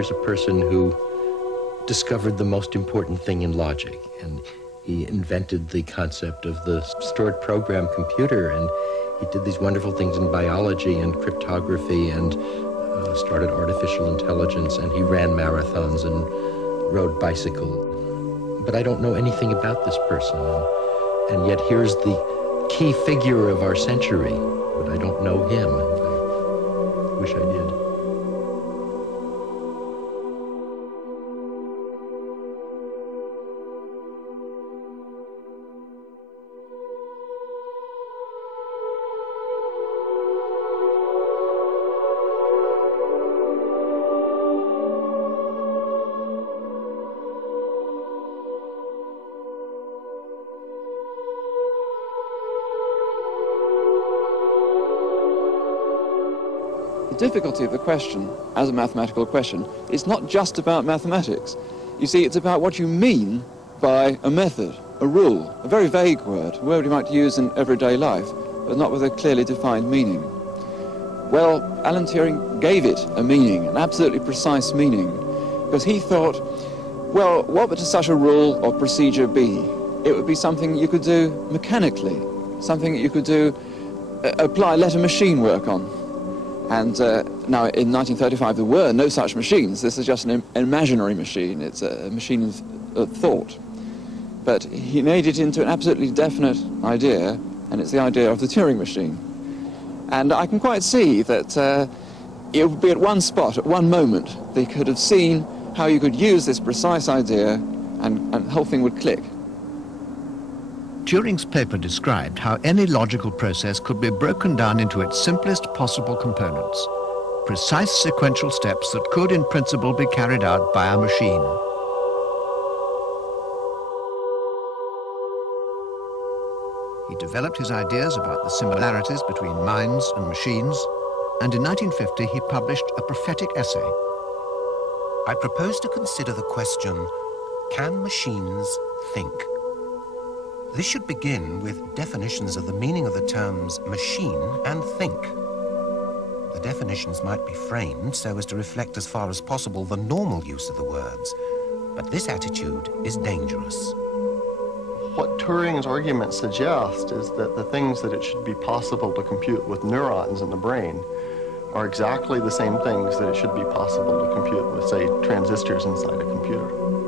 here's a person who discovered the most important thing in logic, and he invented the concept of the stored program computer, and he did these wonderful things in biology and cryptography and started artificial intelligence, and he ran marathons and rode bicycle. But I don't know anything about this person, and yet here's the key figure of our century, but I don't know him. I wish I did. The difficulty of the question, as a mathematical question, is not just about mathematics. You see, it's about what you mean by a method, a rule, a very vague word, a word you might use in everyday life, but not with a clearly defined meaning. Well, Alan Turing gave it a meaning, an absolutely precise meaning, because he thought, well, what would such a rule or procedure be? It would be something you could do mechanically, something that you could do, let a machine work on. And now, in 1935, there were no such machines. This is just an imaginary machine. It's a machine of thought. But he made it into an absolutely definite idea, and it's the idea of the Turing machine. And I can quite see that it would be at one spot, at one moment, they could have seen how you could use this precise idea, and the whole thing would click. Turing's paper described how any logical process could be broken down into its simplest possible components, precise sequential steps that could in principle be carried out by a machine. He developed his ideas about the similarities between minds and machines, and in 1950 he published a prophetic essay. I propose to consider the question, can machines think? This should begin with definitions of the meaning of the terms machine and think. The definitions might be framed so as to reflect as far as possible the normal use of the words, but this attitude is dangerous. What Turing's argument suggests is that the things that it should be possible to compute with neurons in the brain are exactly the same things that it should be possible to compute with, say, transistors inside a computer.